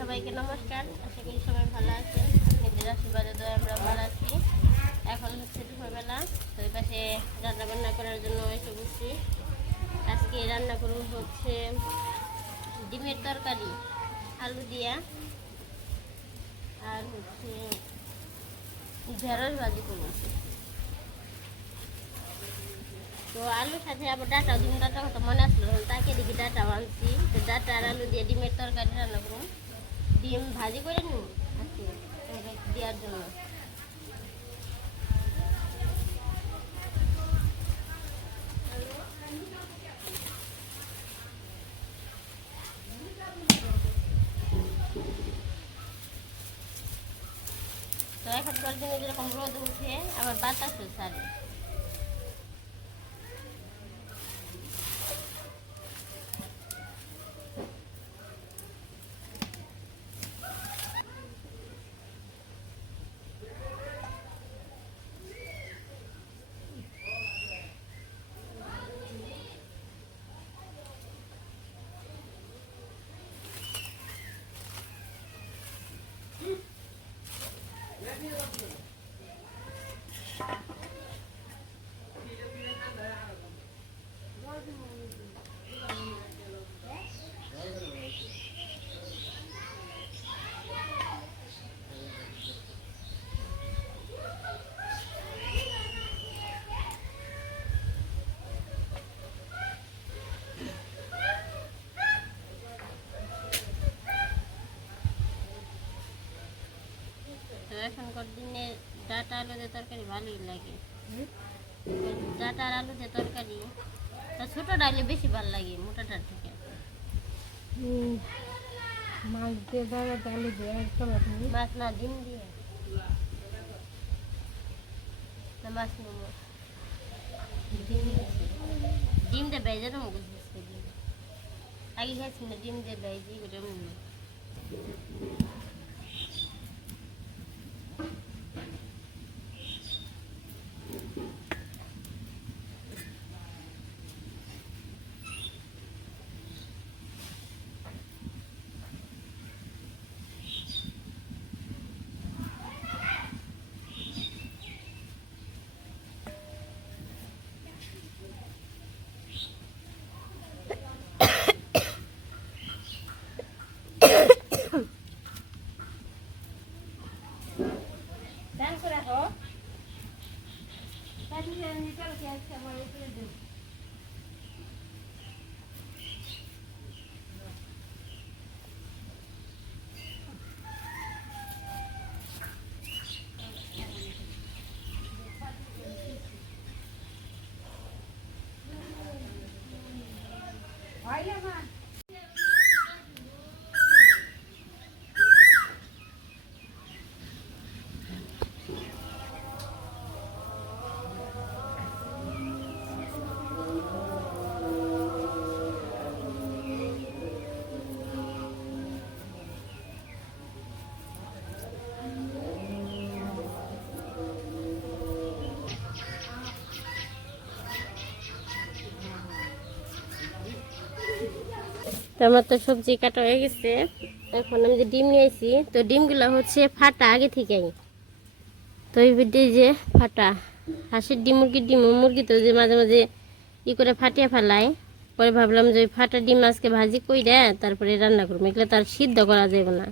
সবাইকে নমস্কার। আশা করি সবাই ভালো আছেন। নিজের আশীর্বাদে, দয়া আমরা ভালো আছি। এখন হচ্ছে দুপুরবেলা। তো এই পাশে রান্না বান্না করার জন্য এসে বসছি। আজকে রান্না করব হচ্ছে ডিমের তরকারি, আলু দিয়া, আর হচ্ছে ঢেঁড়স ভাজি করব। তো আলুর সাথে আবার ডাটা ডিম ডাটা কথা মনে আসলো। তাকে দেখি ডাটা আনছি। তো ডাটা আর আলু দিয়ে ডিমের তরকারি রান্না করুন ডিম ভাজি করে নিন আজকে দেওয়ার জন্য। তো এখনকার দিনে যেরকম রোদ উঠে আবার বাতাসও ছাড়ে। তো এখনকার দিনে ডাটা আলু দিয়ে তরকারি ভালোই লাগে। ডাটা আর আলু দিয়ে তরকারি তা ছোটো ডালে বেশি ভালো লাগে মোটাটার থেকে। মাছ দিয়ে দাঁড়া আলু দিয়ে আর টমেটো মাছ না ডিম দিয়ে। না মাছ নেব ডিম দিয়েছি। ডিম দিয়ে ভেজে নেব বুঝেছি ডিম আগে খাইছি না ডিম দিয়ে ভেজি ওটা তো আমার তো সবজি কাটা হয়ে গেছে। এখন আমি যে ডিম নিয়েছি তো ডিমগুলো হচ্ছে ফাটা আগে থেকেই। তো এই যে ফাটা, হাঁসের ডিম, মুরগির ডিম, মুরগি তো যে মাঝে মাঝে ই করে ফাটিয়ে ফেলায়। পরে ভাবলাম যে ওই ফাটা ডিম আজকে ভাজি কইরা তারপরে রান্না করব, এগুলো তার সিদ্ধ করা যাবে না।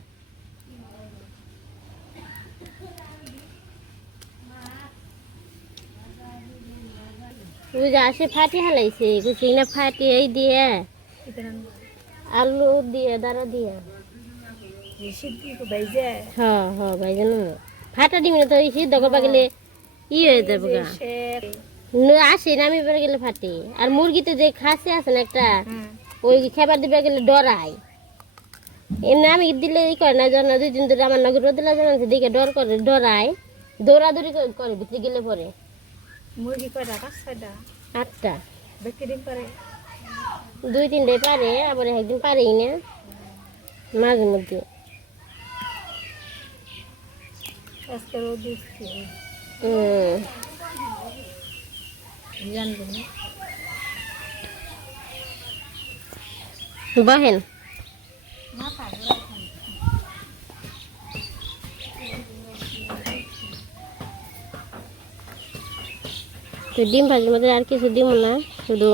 ওই যে আসে ফাটি হালাইছে দিয়ে। আলু দিয়ে দাঁড়া দিয়ে। বাইজে হ্যাঁ হ্যাঁ ফাটা ডিম তো সিদ্ধ করবা গেলে ই হয়ে যাবে গা। আসে নামি পরে গেলে ফাটে। আর মুরগিতে যে খাসি আছে না একটা ওই খাবার দিবে গেলে ডরায়। এমনি আমি দিলে ই করে না জানো দুই দিন ধরে আমার নগর জানাচ্ছে দেখে ডর করে ডরায়। দৌড়াদৌড়ি করে- করে ভিতরে গেলে পরে। মুরগি কয়টা? আটটা। দিন পরে দুই তিনটাই পারে আবার একদিন পারেই না মাঝে মধ্যে। বহেন। তো ডিম ভাজির মধ্যে আর কিছু দিব না শুধু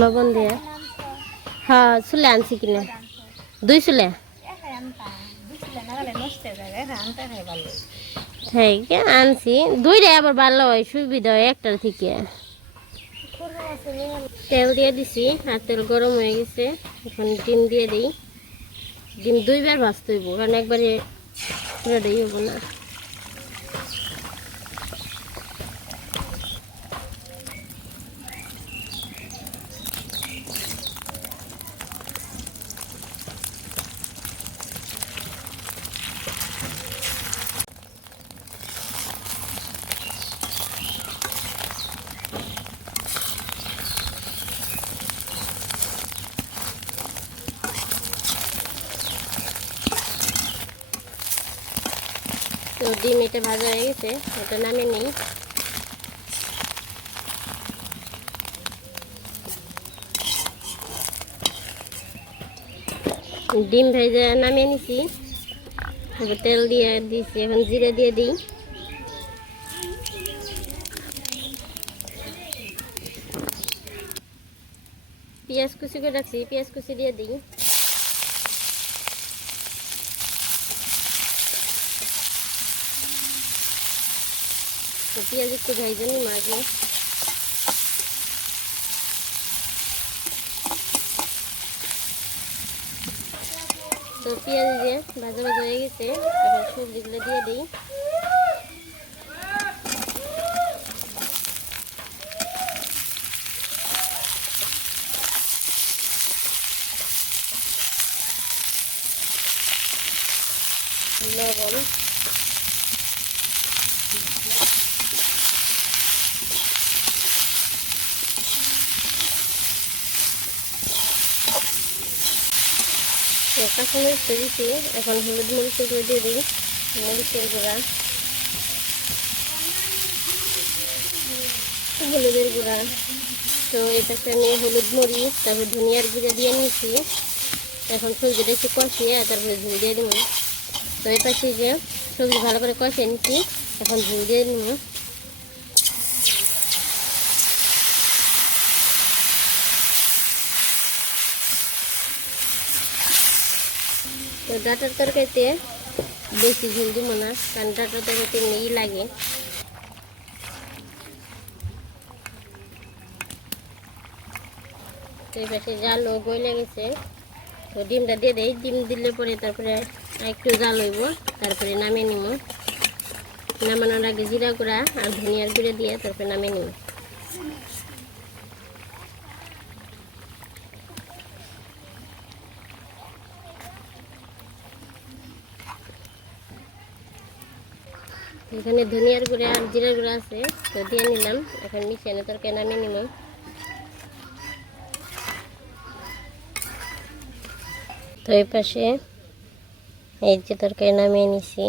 লবণ দিয়ে। হ্যাঁ চুলে আনছি কিনে। দুই চুলে? হ্যাঁ আনছি। দুইটা আবার ভালো হয়, সুবিধা হয় একটার থেকে। তেল দিয়ে দিছি, আর তেল গরম হয়ে গেছে। এখন ডিম দিয়ে দিই। ডিম দুইবার ভাজতে হইব, কারণ একবারে পুরোটাই হব না। ডিম এটা ভাজা হয়ে গেছে এটা নামে নেই। ডিম ভেজে নামিয়ে নিছি। তেল দিয়ে দিছি, এখন জিরে দিয়ে দিই। পেঁয়াজ কুচি করে রাখছি পেঁয়াজ কুচি দিয়ে দিই। পেঁয়াজ একটু ভেজে নিই মাঝে তো পেঁয়াজ দিয়ে ভাজা ভাজা হয়ে গেছে, এখন সবজিগুলো দিয়ে দিই লবণ কাঁচামরিচ তো দিচ্ছি এখন হলুদ মরিচ এগুলো দিয়ে দিই, মরিচের গুঁড়া। হলুদের গুঁড়া। তো এটাকে আমি হলুদ মরিচ, তারপর ধনিয়ার গুঁড়া দিয়ে নিয়েছি। এখন সবজিটা একটু কষিয়ে, তারপরে ঝুল দিয়ে দিব। তো এই পাশে যে সবজি ভালো করে কষিয়ে নিচ্ছি, এখন ঝুল দিয়ে দিব। তো ডাটার তরকারিতে বেশি ঝুল দিব না, কারণ ডাটার তরকারিতে নেই লাগে। এই পাশে জালও গইলে গেছে। তো ডিমটা দিয়ে দেয় ডিম দিলে পরে তারপরে একটু জাল হইব, তারপরে নামিয়ে নিব নামানোর আগে জিরা গুঁড়া আর ধনিয়ার গুঁড়া দিয়ে তারপরে নামিয়ে নিব এখানে ধনিয়ার গুঁড়া আর জিরার গুঁড়া আছে, তো দিয়ে নিলাম। এখন মিশিয়ে না তরকারি নামিয়ে নিব। তো এই পাশে এই যে তরকারি নামিয়ে নিছি।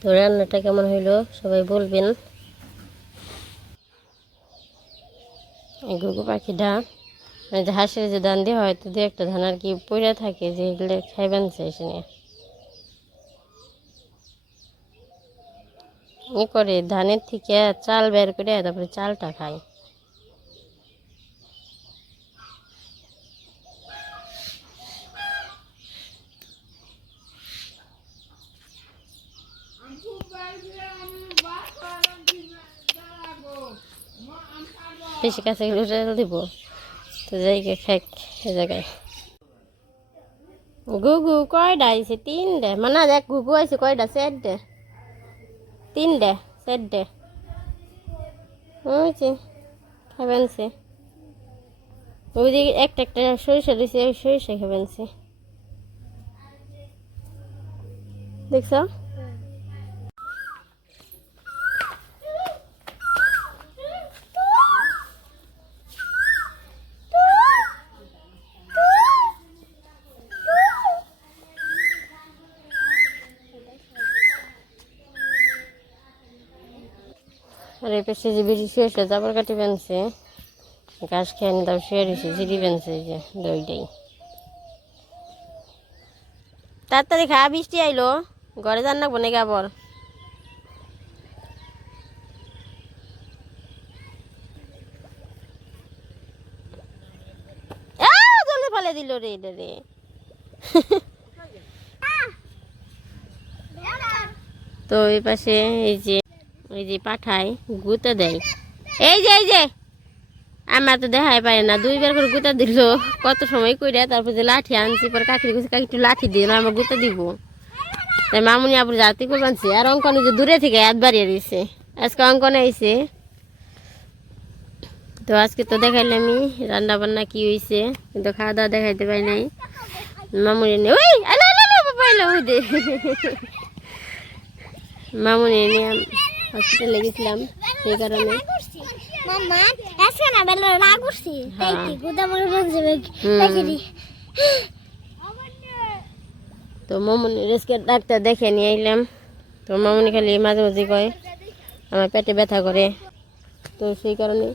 তো রান্নাটা কেমন হইল সবাই বলবেন। এই গুগু পাখিটা মানে যে হাঁসের যে ধান দেওয়া হয়, তো দু একটা ধান আর কি পড়ে থাকে যে এগুলো খাইবেন চাইছে না ই করে ধানের থেকে চাল বের করে তারপরে চালটা খায় বেশি কাছে গেলে দিব। তো যাইকে খাক সে জায়গায়। গুগু কয়টা আইছে? তিনটে মানে দেখ, গুগু আইছে কয়টা চারটে তিনটে, চারটে। হয়েছে খাবেন সে। ওইদিকে একটা একটা সরিষা দিছে, ওই সরিষা খাবেন সে। দেখছ? পেছে যে বেশি শুয়ে শুয়ে জাবর কাটি বানছে গাছ খেয়ে নিতাম শুয়ে রয়েছে জিরি বানছে যে দইটাই। তাড়াতাড়ি খা, বৃষ্টি আইলো, ঘরে যান না বনে গাবর ফেলে দিল রে রে। তো এই পাশে এই যে এই যে পাঠায়, গুঁতে দেয়। এই যে এই যে। আমার তো দেখাই পারে না, দুইবার করে গুঁতা দিল। কত সময় কইরা তারপর যে লাঠি আনছি, পরে কাকির কাছে কাকি, একটু লাঠি দিয়ে না, আমার গুঁতা দিব। তাই মামুনি আবার জাতি করবানছে আর অঙ্কনে যে দূরে থেকে হাত বাড়িয়ে দিয়েছে আজকে অঙ্কনে আইছে। তো আজকে তো দেখাইলে আমি রান্না বান্না কি হয়েছে কিন্তু খাওয়া দাওয়া দেখাইতে পারি নাই। মামুনি ওই আলো আলো আলো পাইলো, ওই দে। মামুনি নিয়ে হসপিটালে গেছিলাম সেই কারণে। মাম্মা আজকে না বেলা রাগ করছি। তাই। কি গুদামের রোগ দেখি তো মামুনি রেস্কে ডাক্তার দেখে নিয়ে এলাম তো মামুনি খালি মাঝে মাঝে কয় আমার পেটে ব্যথা করে। তো সেই কারণে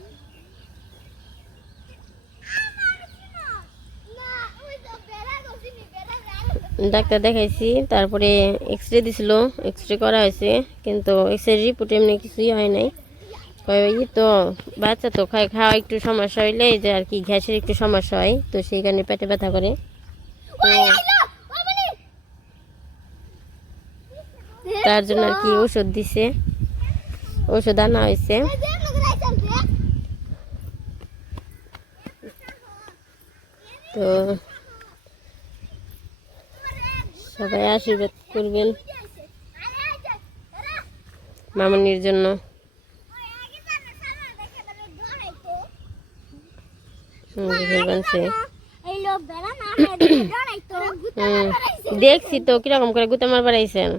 ডাক্তার দেখাইছি, তারপরে এক্স রে দিছিল এক্স রে করা হয়েছে, কিন্তু এক্স রে রিপোর্ট এমনি কিছুই হয় নাই। কয় তো বাচ্চা তো খায়, খাওয়া একটু সমস্যা হইলে যে আর কি গ্যাসের একটু সমস্যা হয়, তো সেই কারণে পেটে ব্যথা করে। তার জন্য আর কি ওষুধ দিছে। ওষুধ আনা হয়েছে। তো সবাই আশীর্বাদ করবেন। মামনির জন্য। দেখছি তো, কীরকম করে গুতে মার বাড়াইছেন।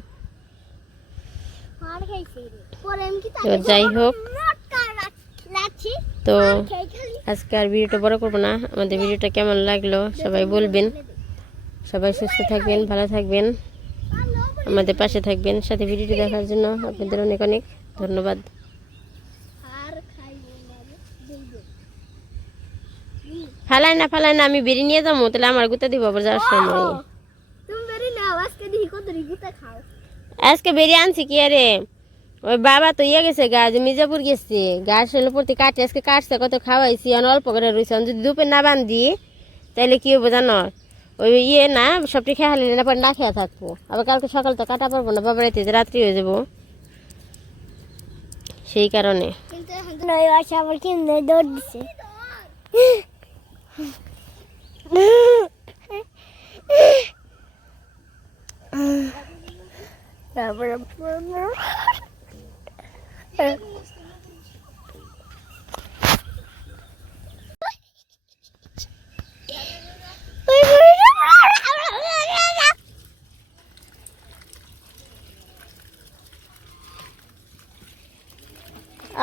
তো যাই হোক। তো, আজকে আর ভিডিওটা বড় করব না। আমাদের ভিডিওটা কেমন লাগল, সবাই বলবেন। সবাই সুস্থ থাকবেন ভালো থাকবেন। আমাদের পাশে থাকবেন। সাথে ভিডিওটি দেখার জন্য আপনাদের অনেক অনেক ধন্যবাদ। না ফালাই না ফালাই না আমি বেরিয়ে নিয়ে যাব তাহলে আমার গুতা দিব আবার যাওয়ার সময়। আজকে বেরিয়ে আনছি কি আরে? ওই বাবা তো ইয়ে গেছে গাছ মির্জাপুর গেছে। গাছ হলো প্রতি কাটে আজকে কাটছে কত খাওয়াইছি আর অল্প করে রয়েছে যদি দুপে না বান্ধি তাহলে কি হব জানো? ওই ইয়ে না সবটি খেয়ে হারলে না পরে না খেয়ে থাকব। আবার কালকে সকাল তো কাটা পারব না, বাবার রাতে রাত্রি হয়ে যাব। সেই কারণে। তারপরে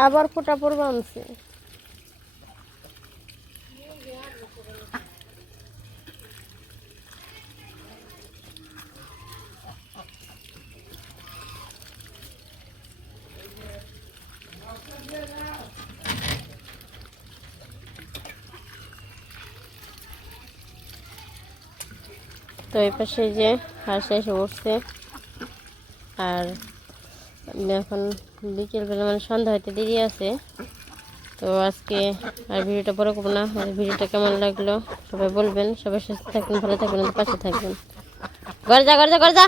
আবার ফোটা পড়বা আনছে। তো এই পাশে যে হাঁস এসে উঠছে আর এখন বিকেলবেলা মানে সন্ধ্যা হইতে দেরি আছে। তো আজকে আর ভিডিওটা বড় করব না। ভিডিওটা কেমন লাগল সবাই বলবেন। সবাই সুস্থ থাকবেন, ভালো থাকবেন, পাশে থাকবেন। ঘর যা ঘর যা যা